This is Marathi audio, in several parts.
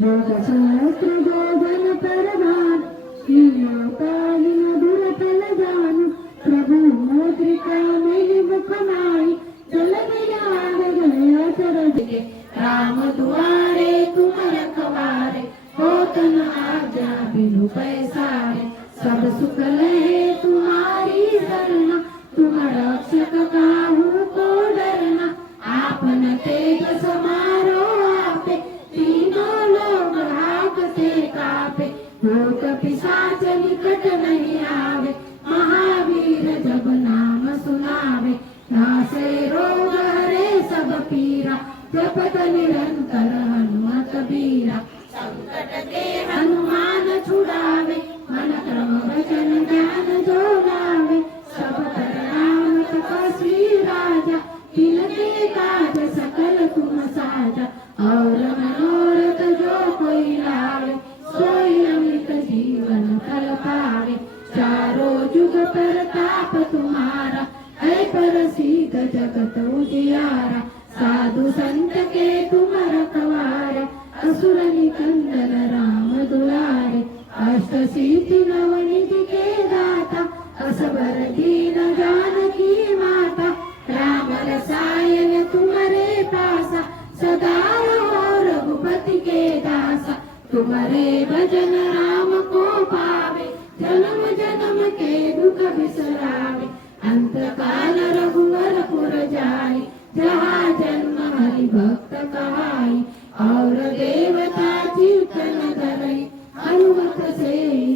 जोगसहस्र जोजन परधान श्रीलोकालिन दुरतल जान प्रभु मुद्रिका मेली मुखमाई चल गिलाग गया सरदिगे राम दुआरे तुम रखवारे होत न आज्ञा बिनु पैसारे सब सुख लहे तुम्हारी शरणा तुम रक्षक काहू को डरना आपन तेज समारो आपे तीनों लोग हाकते कापे भूत पिशाच निकट नहीं आवे महावीर जब नाम सुनावे नासे रोग हरे सब पीरा जपत निरंतर हनुमत बीरा संकट के हनुमान छुड़ावे मन क्रम वचन ज्ञान जो लावे सब पर राम तपस्वी राजा तिनके काज सकल तुम साजा और मनोरथ जो कोई लावे सोई अमृत जीवन फल पावे चारों जुग प्रताप तुम्हारा है प्रसिद्ध जगत उजियारा साधु संत के तुम रखवारे असुर निकंदन राम दुलारे अष्ट सिद्धि नवनिधि के दाता असबर दीन जानकी माता राम रसायन तुम्हारे पासा सदा रहो रघुपति के दासा तुम्हारे भजन राम को पावे जन्म जन्म के दुख बिसरावे अंत काल रघुवर पुर जाई जहाँ जन्म हरि भक्त कहाई और देवता कीर्तन धरई हनुमत से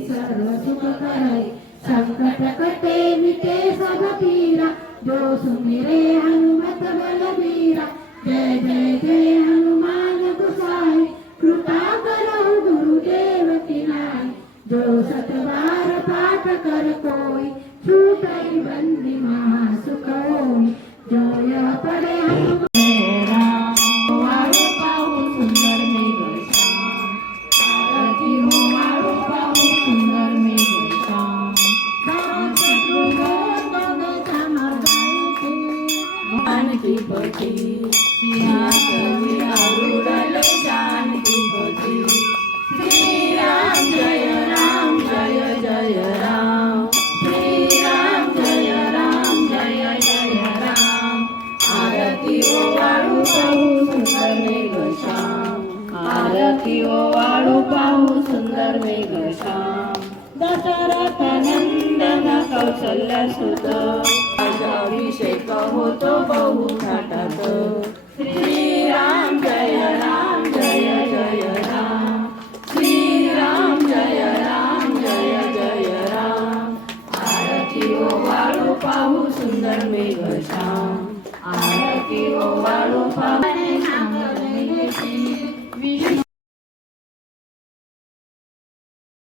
सर्व सुख करई संकट कटे मिटे सब पीरा जो सुमिरे हनुमत बलबीरा जय जय जय हनुमान गोसाई कृपा करो गुरुदेव की नाई जो सतबार पाठ कर कोई छूटई बंदी महासुख होई जो यह पढ़े हनुमान जानकी पति सिया कवि आरूढ़ जानकी पति श्री राम जय जय राम श्री राम जय जय राम आरती ओ वाळू पाहू सुंदर मेघ श्याम आरती ओ वाळू पाहू सुंदर मेघ श्याम दशरथ नंदन कौशल्य सुत अभिषेक होतो बहु थाटात श्री राम जय जय राम श्री राम जय जय राम आरती ओ वाळू पाहू सुंदर मेघ श्याम आरती ओ वाळू